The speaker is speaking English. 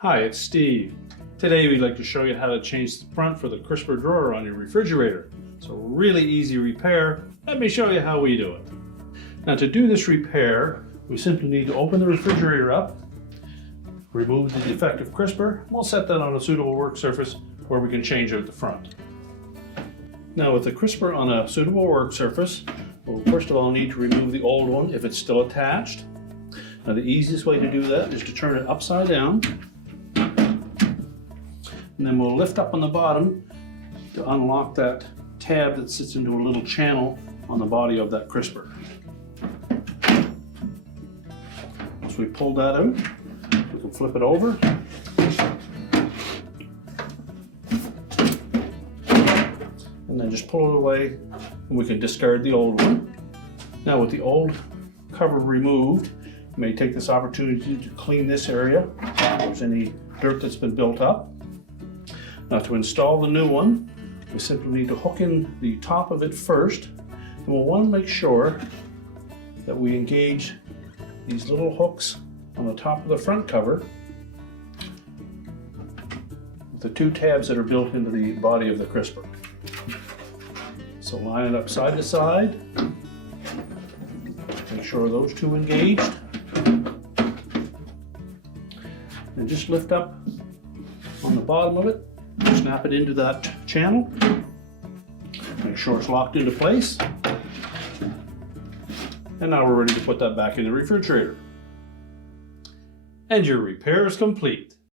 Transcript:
Hi, it's Steve. Today we'd like to show you how to change the front for the crisper drawer on your refrigerator. It's a really easy repair. Let me show you how we do it. Now to do this repair, we simply need to open the refrigerator up, remove the defective crisper. We'll set that on a suitable work surface where we can change out the front. Now with the crisper on a suitable work surface, we'll first of all need to remove the old one if it's still attached. Now the easiest way to do that is to turn it upside down. And then we'll lift up on the bottom to unlock that tab that sits into a little channel on the body of that crisper. Once we pull that out, we can flip it over. And then just pull it away and we can discard the old one. Now with the old cover removed, you may take this opportunity to clean this area if there's any dirt that's been built up. Now to install the new one, we simply need to hook in the top of it first, and we'll want to make sure that we engage these little hooks on the top of the front cover with the two tabs that are built into the body of the crisper. So line it up side to side, make sure those two engaged, and just lift up on the bottom of it. Snap it into that channel, make sure it's locked into place, and now we're ready to put that back in the refrigerator. And your repair is complete.